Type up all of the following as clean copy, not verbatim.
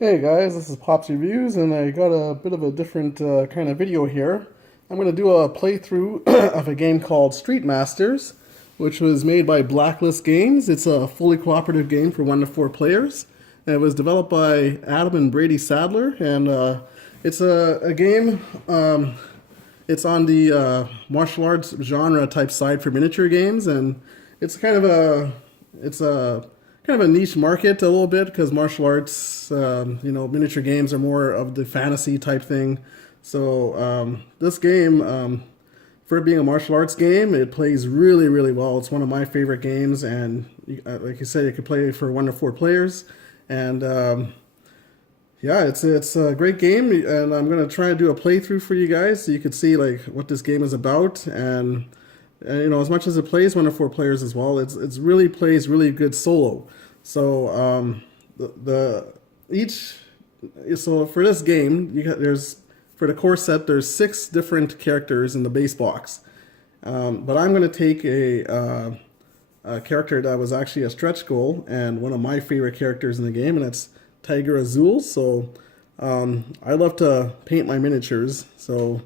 Hey guys, this is Pop's Reviews, and I got a bit of a different kind of video here. I'm going to do a playthrough of a game called Street Masters, which was made by Blacklist Games. It's a fully cooperative game for 1 to 4 players. And it was developed by Adam and Brady Sadler, and it's a game. It's on the martial arts genre type side for miniature games, and it's kind of a it's a kind of a niche market a little bit because martial arts, miniature games are more of the fantasy type thing. So this game, for it being a martial arts game, it plays really, really well. It's one of my favorite games, and like you said, you can play for 1 to 4 players, and yeah, it's a great game, and I'm gonna try to do a playthrough for you guys so you can see like what this game is about, and as much as it plays 1 to 4 players as well, it's really plays really good solo. So the each so for this game, there's for the core set there's 6 different characters in the base box, but I'm gonna take a character that was actually a stretch goal and one of my favorite characters in the game, and it's Tiger Azul. So I love to paint my miniatures, so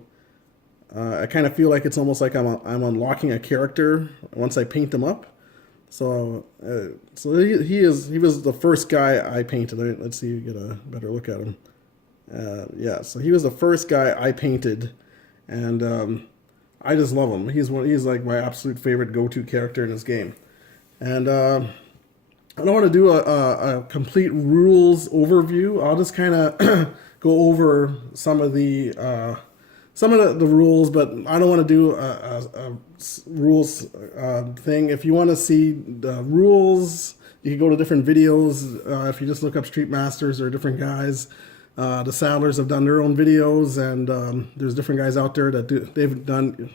I kind of feel like it's almost like I'm unlocking a character once I paint them up. So he was the first guy I painted. Let's see, get a better look at him. Yeah, so he was the first guy I painted, and I just love him. He's like my absolute favorite go-to character in this game. And I don't want to do a complete rules overview. I'll just kind of go over some of the rules, but I don't want to do a rules thing. If you want to see the rules, you can go to different videos. If you just look up Street Masters or different guys, the Saddlers have done their own videos, and there's different guys out there they've done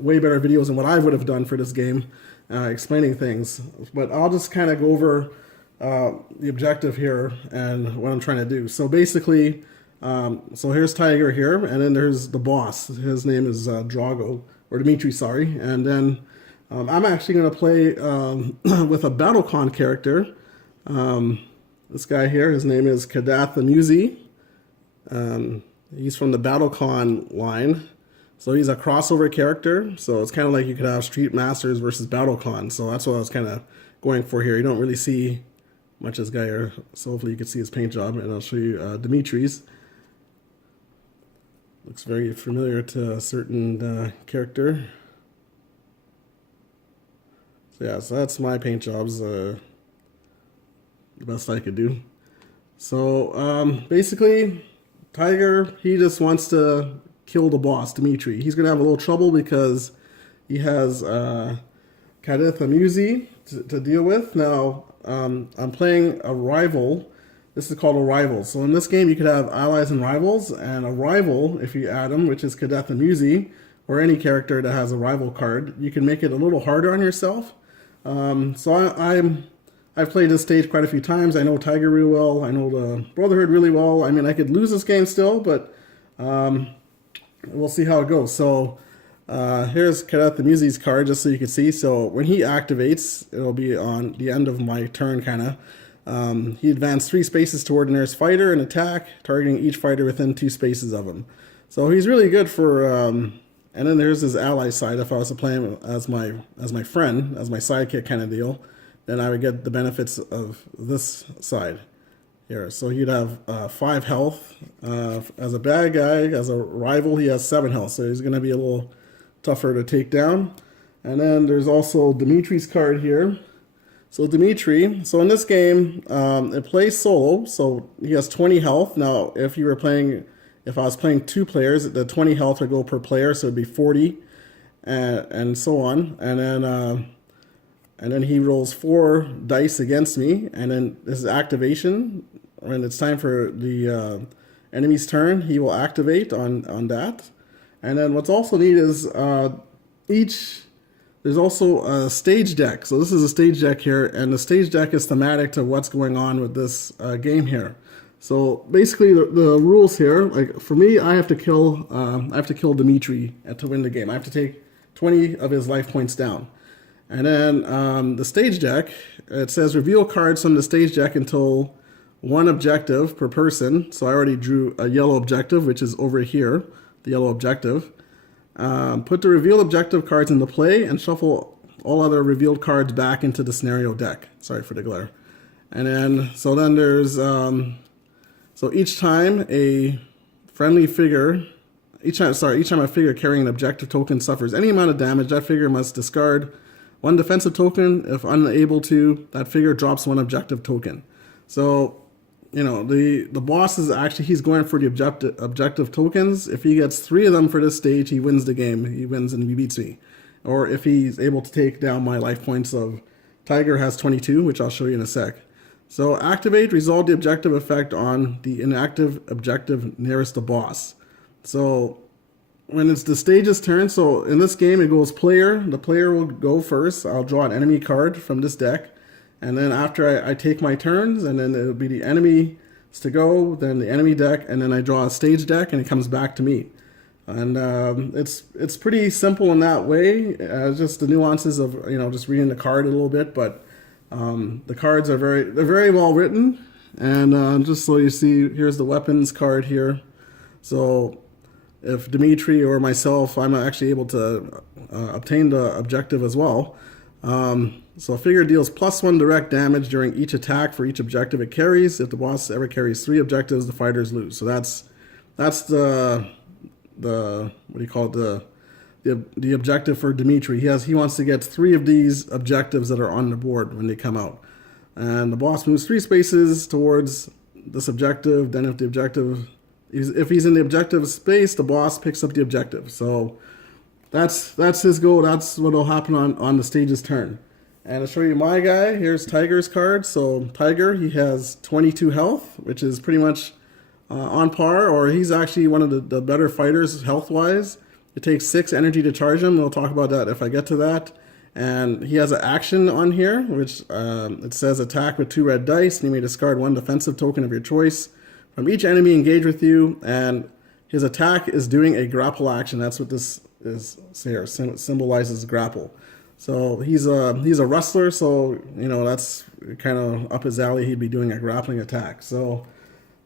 way better videos than what I would have done for this game, explaining things. But I'll just kind of go over the objective here and what I'm trying to do. So basically, so here's Tiger here, and then there's the boss. His name is Drago, or Dimitri, sorry. And then I'm actually going to play with a Battlecon character. This guy here, his name is Kadath the Musi. He's from the Battlecon line. So he's a crossover character. So it's kind of like you could have Street Masters versus Battlecon. So that's what I was kind of going for here. You don't really see much of this guy here. So hopefully you can see his paint job. And I'll show you Dimitri's. Looks very familiar to a certain character. So yeah, so that's my paint jobs, the best I could do. So basically, Tiger, he just wants to kill the boss, Dimitri. He's going to have a little trouble because he has Kadith Amuzi to deal with. Now, I'm playing a rival. This is called a rival. So in this game, you could have allies and rivals, and a rival, if you add them, which is Kadeth Amuzi, or any character that has a rival card, you can make it a little harder on yourself. I've played this stage quite a few times. I know Tiger really well. I know the Brotherhood really well. I mean, I could lose this game still, but we'll see how it goes. So here's Kadeth Amuzi's card, just so you can see. So when he activates, it'll be on the end of my turn, kind of. He advanced 3 spaces toward the nearest fighter and attack, targeting each fighter within 2 spaces of him. So he's really good for. And then there's his ally side. If I was to play him as my friend, as my sidekick kind of deal, then I would get the benefits of this side here. So he'd have 5 health. As a bad guy, as a rival, he has 7 health. So he's going to be a little tougher to take down. And then there's also Dimitri's card here. So Dimitri, so in this game, it plays solo, so he has 20 health. Now, if I was playing 2 players, the 20 health would go per player, so it'd be 40, and so on. And then he rolls 4 dice against me, and then this is activation. When it's time for the enemy's turn, he will activate on that. And then what's also neat is there's also a stage deck. So this is a stage deck here, and the stage deck is thematic to what's going on with this game here. So basically, the rules here, like for me, I have to kill Dimitri to win the game. I have to take 20 of his life points down. And then the stage deck, it says reveal cards from the stage deck until one objective per person. So I already drew a yellow objective, which is over here, the yellow objective. Put the revealed objective cards into play and shuffle all other revealed cards back into the scenario deck. Sorry for the glare. And then, so then there's, so each time a friendly figure, each time a figure carrying an objective token suffers any amount of damage, that figure must discard one defensive token. If unable to, that figure drops one objective token. So, you know, the boss is actually, he's going for the objective tokens. If he gets 3 of them for this stage, he wins the game. He wins and he beats me. Or if he's able to take down my life points of, Tiger has 22, which I'll show you in a sec. So activate, resolve the objective effect on the inactive objective nearest the boss. So when it's the stage's turn, so in this game it goes player, the player will go first. I'll draw an enemy card from this deck. And then after I take my turns, and then it'll be the enemy's to go, then the enemy deck, and then I draw a stage deck, and it comes back to me. And it's pretty simple in that way. Just the nuances of, you know, just reading the card a little bit, but the cards are very well written. And just so you see, here's the weapons card here. So if Dimitri or myself, I'm actually able to obtain the objective as well. So a figure deals +1 direct damage during each attack for each objective it carries. If the boss ever carries 3 objectives, the fighters lose. So that's the what do you call it, the objective for Dimitri. He wants to get 3 of these objectives that are on the board when they come out. And the boss moves 3 spaces towards this objective. Then if he's in the objective space, the boss picks up the objective. So that's his goal. That's what will happen on the stage's turn. And to show you my guy, here's Tiger's card. So Tiger, he has 22 health, which is pretty much on par, or he's actually one of the better fighters health-wise. It takes 6 energy to charge him. We'll talk about that if I get to that. And he has an action on here, which it says attack with 2 red dice, and you may discard 1 defensive token of your choice from each enemy engaged with you. And his attack is doing a grapple action. That's what this is here, symbolizes grapple. So he's a wrestler, so you know that's kind of up his alley. He'd be doing a grappling attack. So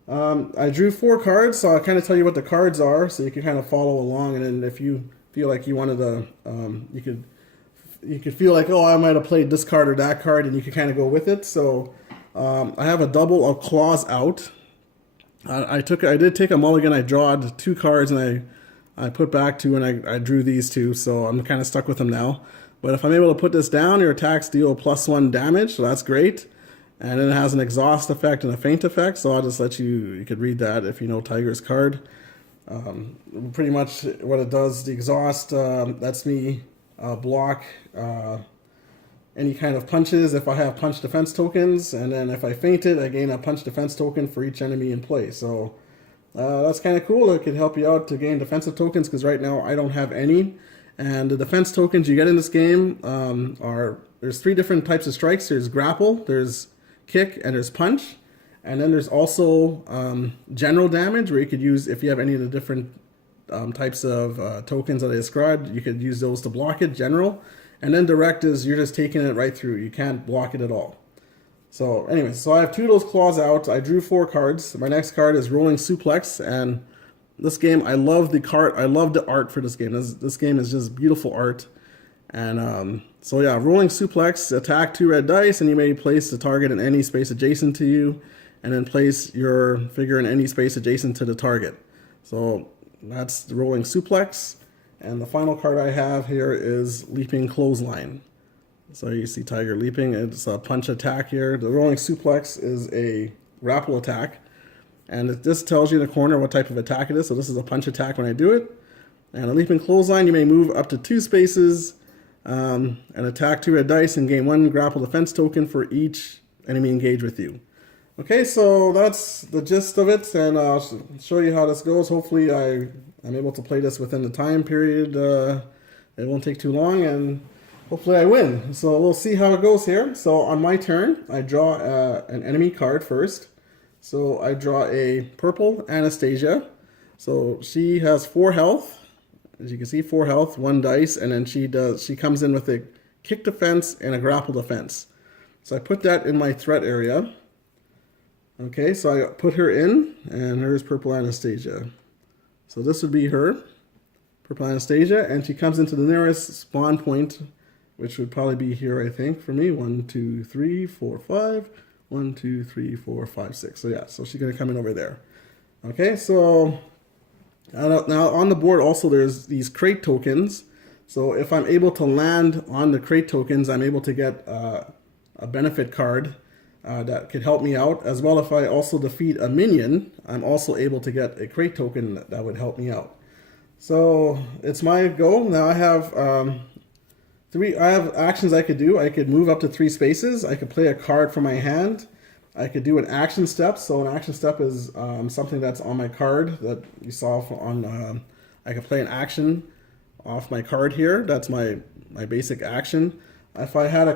I drew 4 cards, so I'll kind of tell you what the cards are, so you can kind of follow along. And then if you feel like you wanted to, you could feel like, oh, I might have played this card or that card, and you could kind of go with it. So I have a double of claws out. I did take a mulligan. I drawed 2 cards, and I put back 2, and I drew these 2. So I'm kind of stuck with them now. But if I'm able to put this down, your attacks deal +1 damage, so that's great. And then it has an exhaust effect and a feint effect, so I'll just let you could read that if you know Tiger's card. Pretty much what it does, the exhaust lets me block any kind of punches if I have punch defense tokens, and then if I feint it, I gain a punch defense token for each enemy in play. So that's kind of cool. It can help you out to gain defensive tokens, because right now I don't have any. And the defense tokens you get in this game there's 3 different types of strikes. There's grapple, there's kick, and there's punch. And then there's also general damage, where you could use, if you have any of the different types of tokens that I described, you could use those to block it, general. And then direct is you're just taking it right through. You can't block it at all. So anyways, so I have 2 of those claws out. I drew 4 cards. My next card is Rolling Suplex, and this game, I love the card. I love the art for this game. This game is just beautiful art. And so yeah, Rolling Suplex, attack 2 red dice, and you may place the target in any space adjacent to you, and then place your figure in any space adjacent to the target. So that's the Rolling Suplex. And the final card I have here is Leaping Clothesline. So you see Tiger leaping. It's a punch attack here. The Rolling Suplex is a grapple attack. And this tells you in the corner what type of attack it is. So this is a punch attack when I do it. And a Leaping Clothesline, you may move up to 2 spaces and attack 2 red dice and gain 1 grapple defense token for each enemy engaged with you. Okay, so that's the gist of it, and I'll show you how this goes. Hopefully I'm able to play this within the time period. It won't take too long, and hopefully I win. So we'll see how it goes here. So on my turn, I draw an enemy card first. So I draw a purple Anastasia. So she has 4 health. As you can see, 4 health, 1 dice, and then she comes in with a kick defense and a grapple defense. So I put that in my threat area. Okay, so I put her in, and here's Purple Anastasia. So this would be her, Purple Anastasia, and she comes into the nearest spawn point, which would probably be here, I think, for me. 1, 2, 3, 4, 5. 1, 2, 3, 4, 5, 6. So yeah, so she's gonna come in over there. Okay, so now on the board also there's these crate tokens. So if I'm able to land on the crate tokens, I'm able to get a benefit card that could help me out. As well, if I also defeat a minion, I'm also able to get a crate token that would help me out. So it's my go. Now I have I have actions I could do. I could move up to 3 spaces. I could play a card from my hand. I could do an action step. So an action step is something that's on my card that you saw on. I could play an action off my card here. That's my basic action. If I had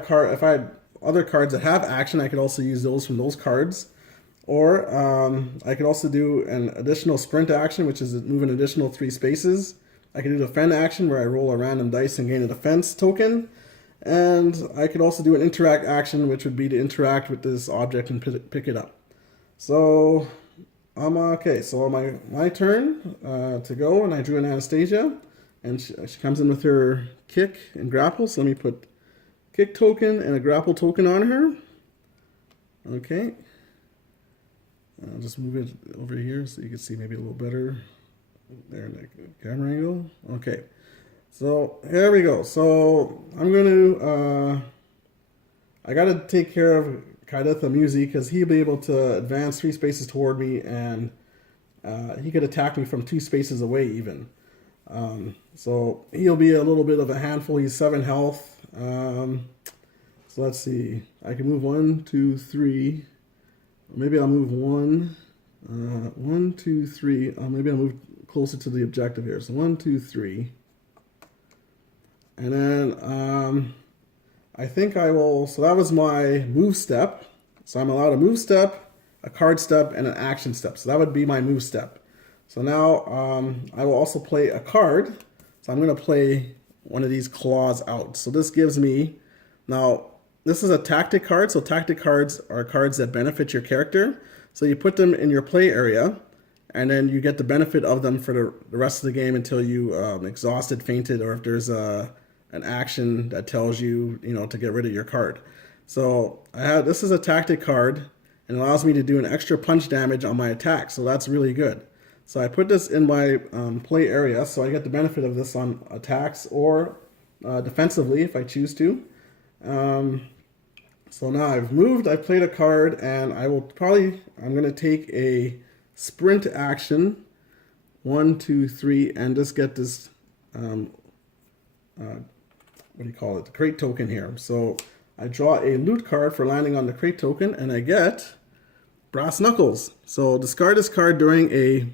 other cards that have action, I could also use those from those cards. Or I could also do an additional sprint action, which is move an additional 3 spaces. I could do defend action where I roll a random dice and gain a defense token. And I could also do an interact action, which would be to interact with this object and pick it up. So I'm okay. So my turn to go, and I drew an Anastasia, and she comes in with her kick and grapple. So let me put kick token and a grapple token on her. Okay. I'll just move it over here so you can see maybe a little better there in the camera angle. Okay. So here we go. So I'm going to, I got to take care of Kaideth Amuzi because he'll be able to advance 3 spaces toward me, and he could attack me from 2 spaces away even. So he'll be a little bit of a handful. He's 7 health. So let's see. I can move 1, 2, 3. Maybe I'll move 1, 1, 2, 3. Maybe I'll move closer to the objective here. So 1, 2, 3. And then I think I will, so that was my move step. So I'm allowed a move step, a card step, and an action step. So that would be my move step. So now I will also play a card. So I'm going to play one of these claws out. So this gives me, now this is a tactic card. So tactic cards are cards that benefit your character. So you put them in your play area, and then you get the benefit of them for the rest of the game until you exhausted, fainted, or if there's an action that tells you, to get rid of your card. So this is a tactic card, and it allows me to do an extra punch damage on my attack. So that's really good. So I put this in my play area, so I get the benefit of this on attacks or defensively if I choose to. So now I've moved, I played a card, and I'm going to take a sprint action, 1, 2, 3, and just get this, what do you call it, the crate token here. So I draw a loot card for landing on the crate token, and I get Brass Knuckles. So discard this card during a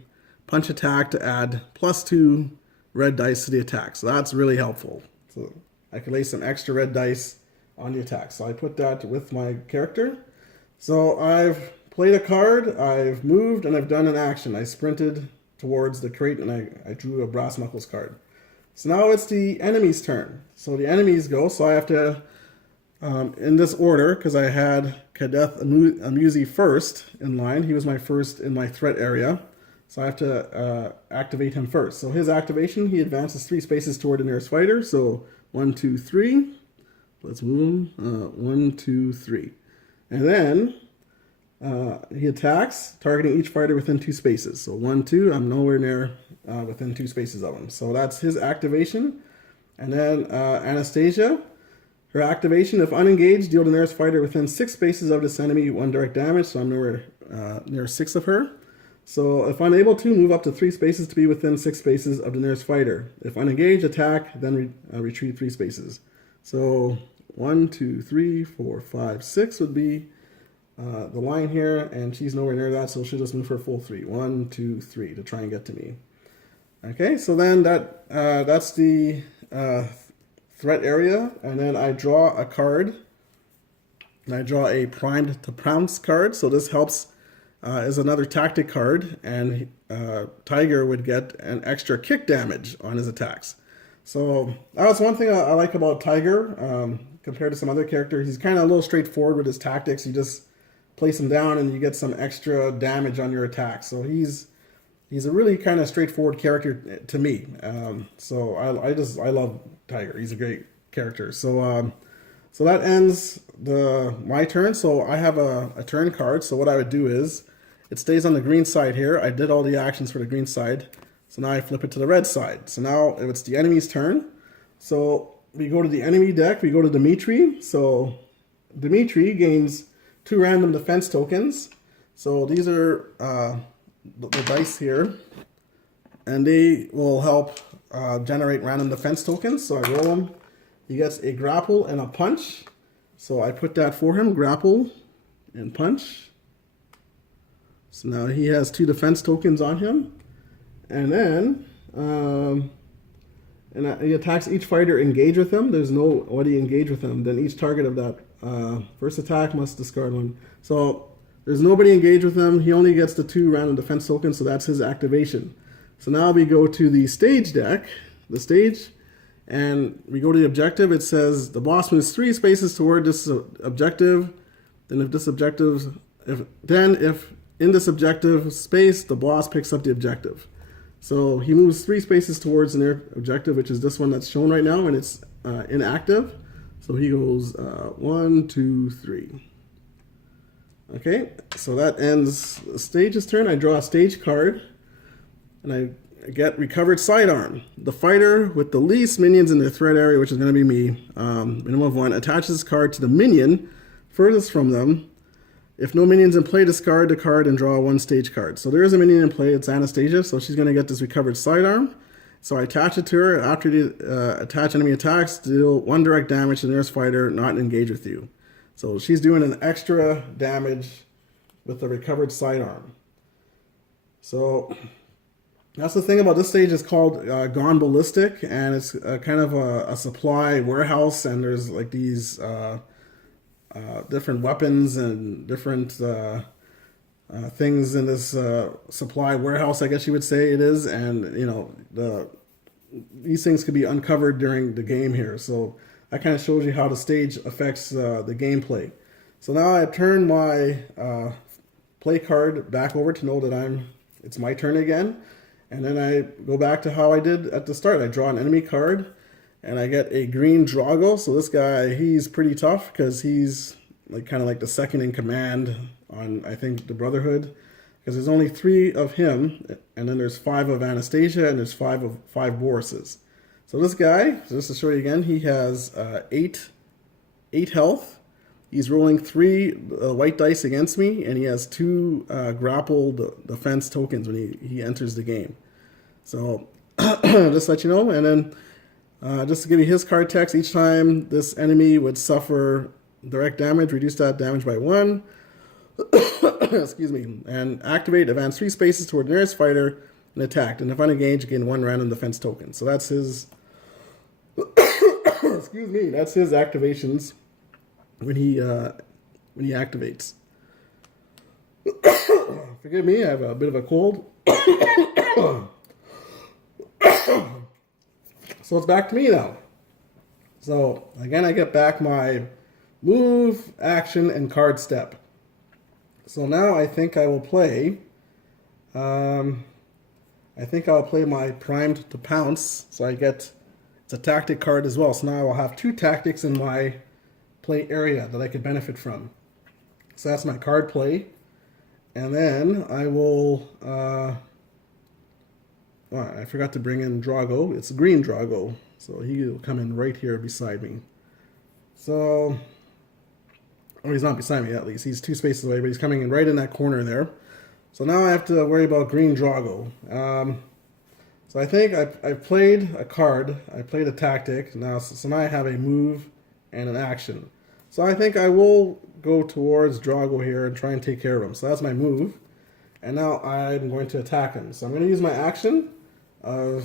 punch attack to add +2 red dice to the attack. So that's really helpful. So I can lay some extra red dice on the attack. So I put that with my character. So I've played a card, I've moved, and I've done an action. I sprinted towards the crate, and I drew a Brass Knuckles card. So now it's the enemy's turn. So the enemies go, so I have to, in this order, because I had Kaideth Amuzi first in line. He was my first in my threat area. So I have to activate him first. So his activation, he advances 3 spaces toward the nearest fighter. So 1, 2, 3. Let's move him. 1, 2, 3. And then he attacks, targeting each fighter within 2 spaces. So 1, 2, I'm nowhere near within 2 spaces of him. So that's his activation. And then Anastasia, her activation, if unengaged, deal the nearest fighter within 6 spaces of this enemy 1 direct damage. So I'm nowhere near 6 of her. So if I'm able to, move up to 3 spaces to be within 6 spaces of the nearest fighter. If unengaged, attack, then retreat 3 spaces. So 1, 2, 3, 4, 5, 6 would be the line here, and she's nowhere near that, so she'll just move her full 3. 1, 2, 3 to try and get to me. Okay, so then that's the threat area, and then I draw a card. And I draw a primed to pounce card, so this helps is another tactic card, and Tiger would get an extra kick damage on his attacks. So that was one thing I like about Tiger compared to some other characters. He's kind of a little straightforward with his tactics. He just place him down and you get some extra damage on your attack. So he's a really kind of straightforward character to me. So I love Tiger. He's a great character. So so that ends my turn. So I have a turn card. So what I would do is it stays on the green side here. I did all the actions for the green side. So now I flip it to the red side. So now it's the enemy's turn. So we go to the enemy deck. We go to Dimitri. So Dimitri gains 2 random defense tokens. So these are the dice here, and they will help generate random defense tokens. So I roll them. He gets a grapple and a punch. So I put that for him, grapple and punch. So now he has 2 defense tokens on him. And then he attacks each fighter engaged with him. There's nobody engaged with him. Then each target of that first attack must discard 1. So there's nobody engaged with him. He only gets the 2 random defense tokens, so that's his activation. So now we go to the stage deck, and we go to the objective. It says the boss moves 3 spaces toward this objective. Then if in this objective space, the boss picks up the objective. So he moves 3 spaces towards an objective, which is this one that's shown right now, and it's inactive. So he goes 1, 2, 3. Okay, so that ends the stage's turn. I draw a stage card, and I get recovered sidearm. The fighter with the least minions in their threat area, which is going to be me, minimum of 1, attaches this card to the minion furthest from them. If no minions in play, discard the card and draw 1 stage card. So there is a minion in play. It's Anastasia, so she's going to get this recovered sidearm. So I attach it to her. After the attach enemy attacks, deal 1 direct damage to the nearest fighter not engaged with you. So she's doing an extra damage with the recovered sidearm. So that's the thing about this stage. It's called Gone Ballistic, and it's kind of a supply warehouse, and there's like these different weapons and different things in this supply warehouse, I guess you would say it is. And you know, these things could be uncovered during the game here. So that kind of shows you how the stage affects the gameplay. So now I turn my play card back over to know that it's my turn again. And then I go back to how I did at the start. I draw an enemy card, and I get a green Drago. So this guy, he's pretty tough because he's kind of like the second in command on, I think, the Brotherhood. Because there's only 3 of him, and then there's 5 of Anastasia, and there's 5 Borises. So this guy, just to show you again, he has 8 health. He's rolling 3 white dice against me, and he has 2 grapple defense tokens when he enters the game. So just to let you know, and then just to give you his card text, each time this enemy would suffer direct damage, reduce that damage by 1. Excuse me. And activate, advance 3 spaces toward the nearest fighter and attack. And if unengaged, gain 1 random defense token. So that's his excuse me, that's his activations when he activates. Forgive me, I have a bit of a cold. So it's back to me now. So again, I get back my move, action, and card step. So now I think I will play. I think I'll play my primed to pounce. So it's a tactic card as well. So now I will have 2 tactics in my play area that I could benefit from. So that's my card play. And then I will, I forgot to bring in Drago. It's green Drago. So he will come in right here beside me. So, or he's not beside me at least. He's 2 spaces away, but he's coming in right in that corner there. So now I have to worry about green Drago. So I think I played a card. I played a tactic. So now I have a move and an action. So I think I will go towards Drago here and try and take care of him. So that's my move. And now I'm going to attack him. So I'm going to use my action of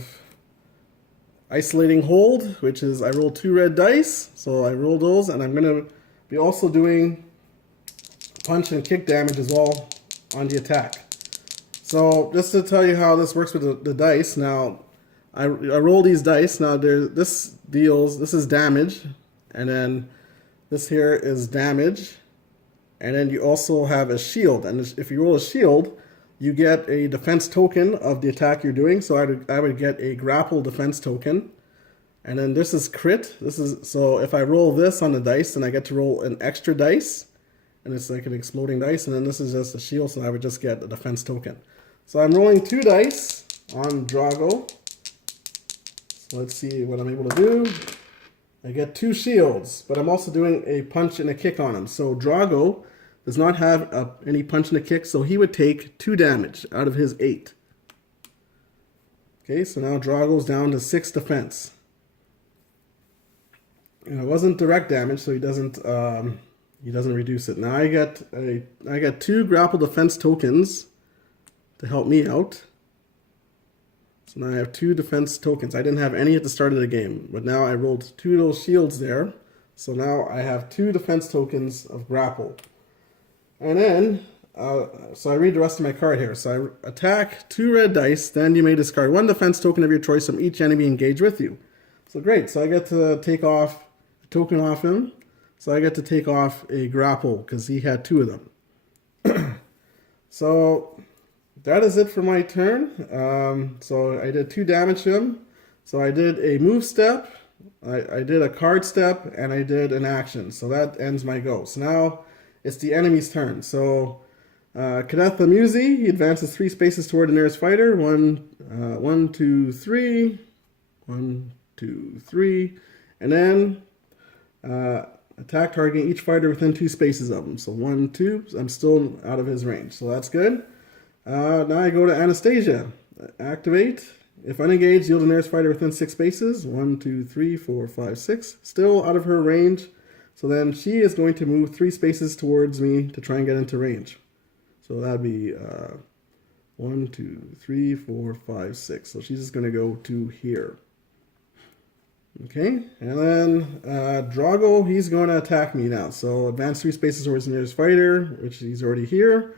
isolating hold, which is I roll 2 red dice. So I roll those, and I'm going to be also doing punch and kick damage as well on the attack. So just to tell you how this works with the dice, now I roll these dice. Now this is damage, and then this here is damage, And then you also have a shield. And if you roll a shield, you get a defense token of the attack you're doing. So I would get a grapple defense token. And then this is crit. So if I roll this on the dice, then I get to roll an extra dice. And it's like an exploding dice. And then this is just a shield, so I would just get a defense token. So I'm rolling 2 dice on Drago. So let's see what I'm able to do. I get 2 shields, but I'm also doing a punch and a kick on him. So Drago does not have any punch and a kick, so he would take 2 damage out of his 8. Okay, so now Drago's down to 6 defense. And it wasn't direct damage, so he doesn't reduce it. Now I get 2 grapple defense tokens to help me out. So now I have 2 defense tokens. I didn't have any at the start of the game, but now I rolled 2 of those shields there. So now I have 2 defense tokens of grapple. And then, so I read the rest of my card here. So I attack 2 red dice, then you may discard 1 defense token of your choice from each enemy engaged with you. So great, so I get to take off a token off him. So I get to take off a grapple because he had 2 of them. So that is it for my turn. So I did 2 damage to him. So I did a move step, I did a card step, and I did an action. So that ends my go. So now it's the enemy's turn. So Kenneth the Musi, he advances 3 spaces toward the nearest fighter. 1, 2, 3. 1, 2, 3. And then attack targeting each fighter within 2 spaces of him. So 1, 2. I'm still out of his range. So that's good. Now I go to Anastasia. Activate. If unengaged, deal the nearest fighter within 6 spaces. 1, 2, 3, 4, 5, 6. Still out of her range. So then she is going to move 3 spaces towards me to try and get into range. So that'd be 1, 2, 3, 4, 5, 6. So she's just going to go to here. Okay, and then Drago, he's going to attack me now. So advance 3 spaces towards the nearest fighter, which he's already here,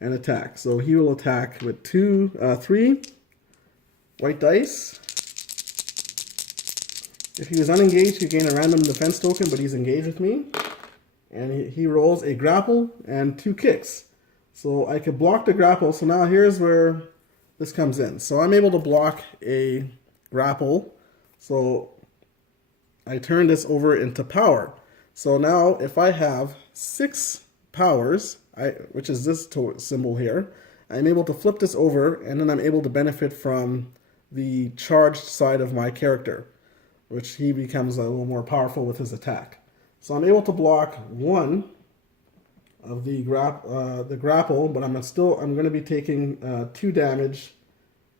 and attack. So he will attack with 3 white dice. If he was unengaged, he gain a random defense token, but he's engaged with me. And he rolls a grapple and 2 kicks. So I could block the grapple. So now here's where this comes in. So I'm able to block a grapple. So I turn this over into power. So now if I have 6 powers, which is this symbol here, I'm able to flip this over, and then I'm able to benefit from the charged side of my character, which he becomes a little more powerful with his attack. So I'm able to block 1 of the grapple, but I'm going to be taking 2 damage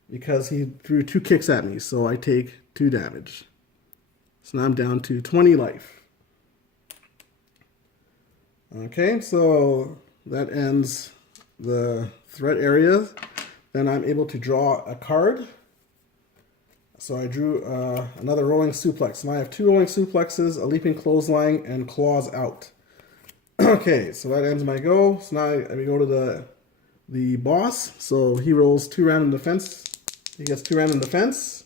because he threw 2 kicks at me. So I take 2 damage. So now I'm down to 20 life. Okay, so that ends the threat area. Then I'm able to draw a card. So I drew another rolling suplex. Now I have 2 rolling suplexes, a leaping clothesline, and claws out. Okay, so that ends my go. So now we go to the boss. So he rolls 2 random defense. He gets 2 random defense.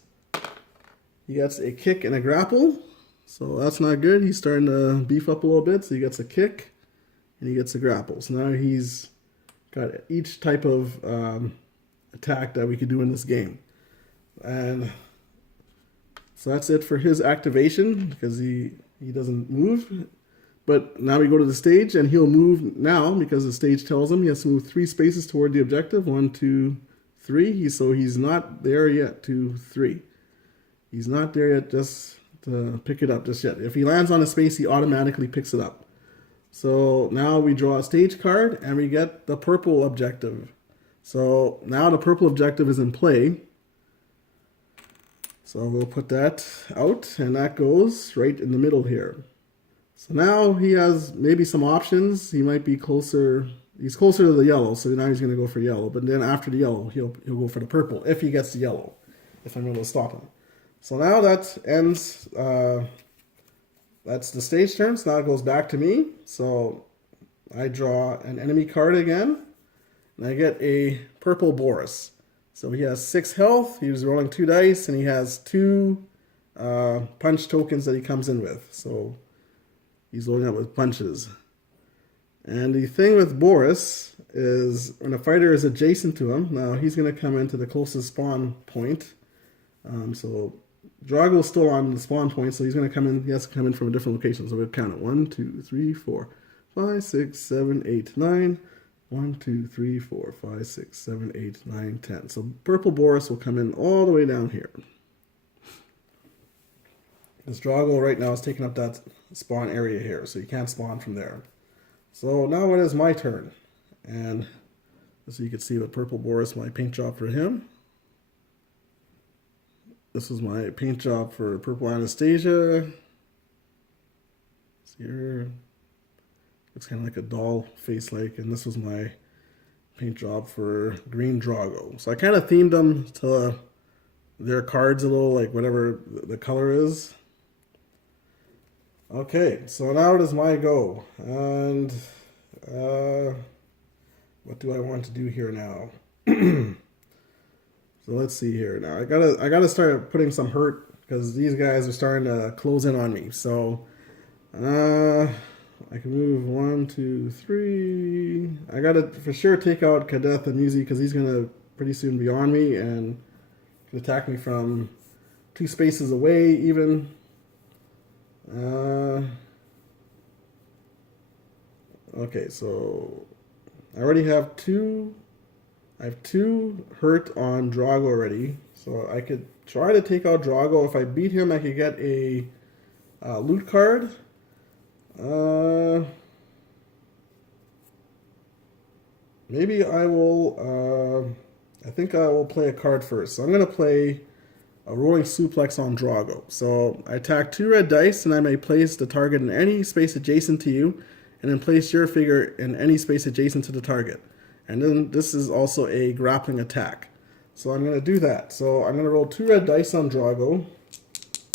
He gets a kick and a grapple. So that's not good. He's starting to beef up a little bit. So he gets a kick and he gets a grapple. So now he's got each type of attack that we could do in this game. And so that's it for his activation because he doesn't move. But now we go to the stage and he'll move now because the stage tells him he has to move 3 spaces toward the objective. 1, 2, 3. So he's not there yet. 2, 3. He's not there yet just to pick it up just yet. If he lands on a space, he automatically picks it up. So now we draw a stage card and we get the purple objective. So now the purple objective is in play. So we'll put that out, and that goes right in the middle here. So now he has maybe some options. He might be closer. He's closer to the yellow, so now he's going to go for yellow. But then after the yellow, he'll go for the purple if he gets the yellow, if I'm able to stop him. So now that ends, that's the stage turn. So now it goes back to me. So I draw an enemy card again, and I get a purple Boris. So he has 6 health, he was rolling 2 dice, and he has 2 punch tokens that he comes in with. So he's loading up with punches. And the thing with Boris is when a fighter is adjacent to him, now he's going to come into the closest spawn point. So Drago's still on the spawn point, so he's going to come in. He has to come in from a different location. So we'll count it: 1, 2, 3, 4, 5, 6, 7, 8, 9. 1, 2, 3, 4, 5, 6, 7, 8, 9, 10. So purple Boris will come in all the way down here. This Drago right now is taking up that spawn area here, so you can't spawn from there. So now it is my turn. And so you can see with purple Boris, my paint job for him. This is my paint job for purple Anastasia. It's here. Looks kind of like a doll face like, and this was my paint job for green Drago. So I kind of themed them to their cards a little, like whatever the color is. Okay, so now it is my go. And what do I want to do here now? So let's see here. Now I gotta start putting some hurt because these guys are starting to close in on me. So I can move 1, 2, 3. I gotta for sure take out Kadeth and Muzi because he's gonna pretty soon be on me and can attack me from 2 spaces away even. Okay, so I already have 2. I have 2 hurt on Drago already, so I could try to take out Drago. If I beat him, I could get a loot card. Maybe I will, I think I will play a card first. So I'm going to play a rolling suplex on Drago. So I attack 2 red dice, and I may place the target in any space adjacent to you, and then place your figure in any space adjacent to the target. And then this is also a grappling attack. So I'm going to do that. So I'm going to roll 2 red dice on Drago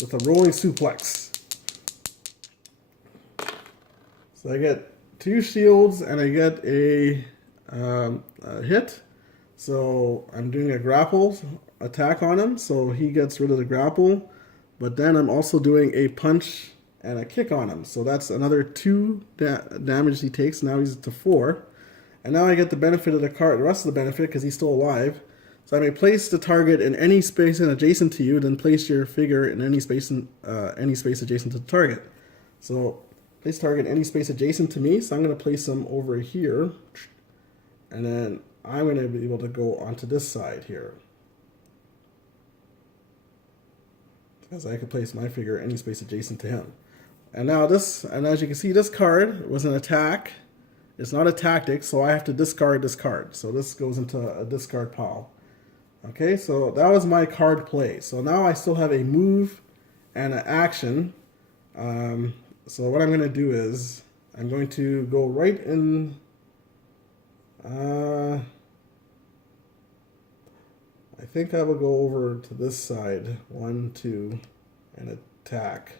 with a rolling suplex. So I get 2 shields and I get a hit. So I'm doing a grapple attack on him, so he gets rid of the grapple. But then I'm also doing a punch and a kick on him. So that's another 2 damage he takes. Now he's to 4. And now I get the benefit of the rest of the benefit because he's still alive. So I may place the target in any space adjacent to you, then place your figure in any space adjacent to the target. So place target in any space adjacent to me. So I'm going to place them over here. And then I'm going to be able to go onto this side here. Because I can place my figure any space adjacent to him. And now and as you can see, this card was an attack. It's not a tactic, so I have to discard this card. So this goes into a discard pile. Okay, so that was my card play. So now I still have a move and an action. So what I'm going to do is I'm going to go right in. I think I will go over to this side. 1, 2, and attack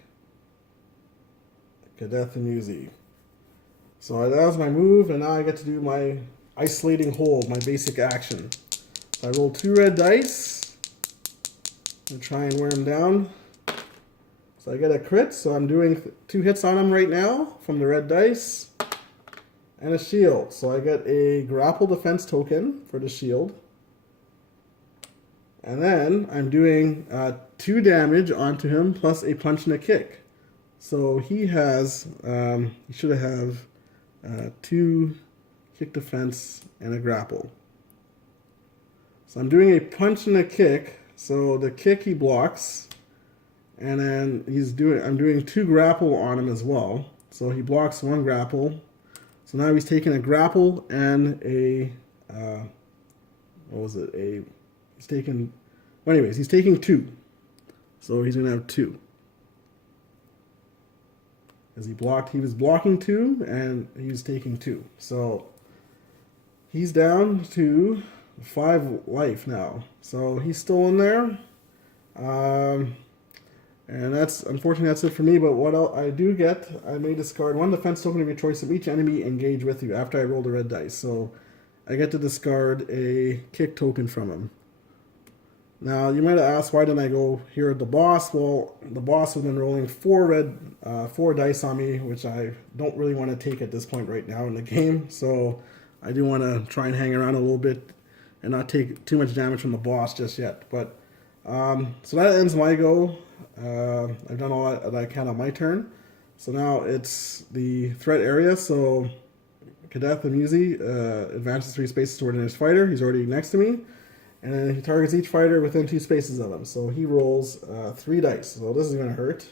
Kadeth and Muzi. So that was my move, and now I get to do my isolating hold, my basic action. So I roll 2 red dice and try and wear him down. So I get a crit, so I'm doing 2 hits on him right now from the red dice. And a shield. So I get a grapple defense token for the shield. And then I'm doing 2 damage onto him plus a punch and a kick. So he has, he should have 2 kick defense and a grapple. So I'm doing a punch and a kick. So the kick he blocks, and then I'm doing 2 grapple on him as well. So he blocks 1 grapple. So now he's taking a grapple and a he's taking 2. So he's gonna have 2. As he was blocking 2 and he's taking 2. So he's down to 5 life now. So he's still in there. And unfortunately that's it for me, but what I do get, I may discard 1 defense token of your choice of each enemy engaged with you after I roll the red dice. So I get to discard a kick token from him. Now, you might have asked, why didn't I go here at the boss? Well, the boss has been rolling four dice on me, which I don't really want to take at this point right now in the game. So I do want to try and hang around a little bit and not take too much damage from the boss just yet. But so that ends my go. I've done all that I can on my turn. So now it's the threat area. So Kadeth Amuzi advances 3 spaces toward the nearest fighter. He's already next to me. And then he targets each fighter within 2 spaces of him. So he rolls 3 dice. So this is going to hurt.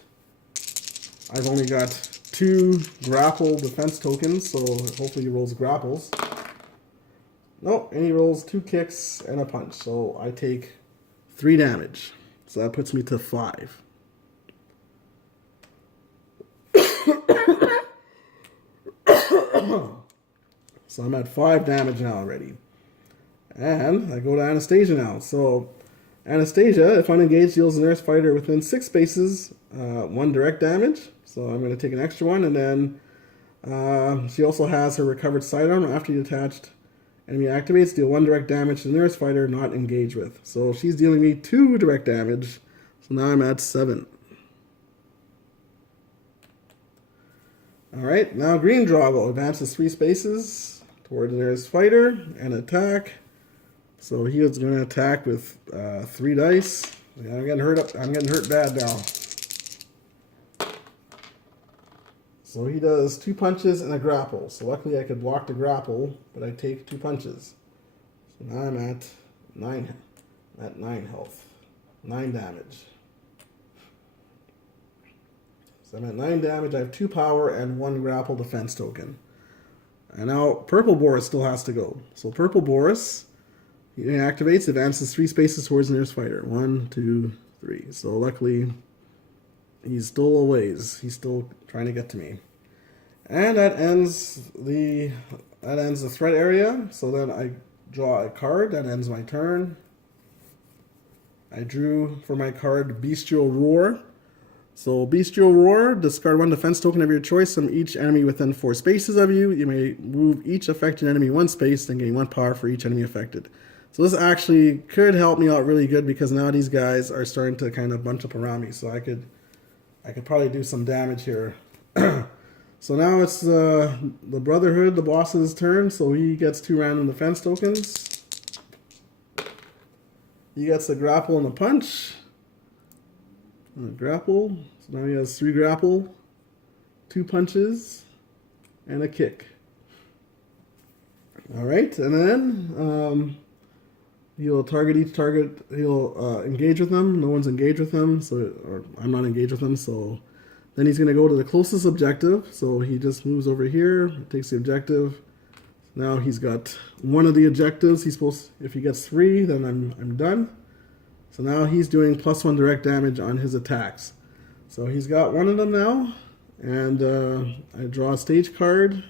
I've only got 2 grapple defense tokens, so hopefully he rolls grapples. Nope, and he rolls 2 kicks and a punch. So I take 3 damage. So that puts me to 5. So I'm at 5 damage now already. And I go to Anastasia now. So Anastasia, if unengaged, deals the nearest fighter within 6 spaces 1 direct damage. So I'm going to take an extra one. And then she also has her recovered sidearm. After the attached enemy activates, deal 1 direct damage to the nearest fighter not engaged with. So she's dealing me 2 direct damage. So now I'm at 7. Alright, now Green Drago advances 3 spaces toward the nearest fighter and attack. So he is going to attack with 3 dice. Yeah, I'm getting hurt bad now. So he does 2 punches and a grapple. So luckily I could block the grapple, but I take 2 punches. So now I'm at 9 health, 9 damage. So I'm at 9 damage. I have 2 power and 1 grapple defense token. And now Purple Boris still has to go. So Purple Boris, he activates, advances 3 spaces towards the nearest fighter. 1, 2, 3. So luckily, he's still a ways. He's still trying to get to me. And that ends the threat area. So then I draw a card. That ends my turn. I drew for my card Bestial Roar. So Bestial Roar, discard 1 defense token of your choice from each enemy within 4 spaces of you. You may move each affected enemy 1 space, then gain 1 power for each enemy affected. So this actually could help me out really good because now these guys are starting to kind of bunch up around me. So I could probably do some damage here. So now it's the Brotherhood, the boss's turn. So he gets 2 random defense tokens. He gets a grapple and a punch. Grapple. So now he has 3 grapple, 2 punches, and a kick. All right, and then he'll target each target. He'll engage with them. No one's engaged with him, or I'm not engaged with him. So then he's going to go to the closest objective. So he just moves over here, takes the objective. Now he's got 1 of the objectives. He's supposed, if he gets 3, then I'm done. So now he's doing +1 direct damage on his attacks. So he's got 1 of them now, and I draw a stage card.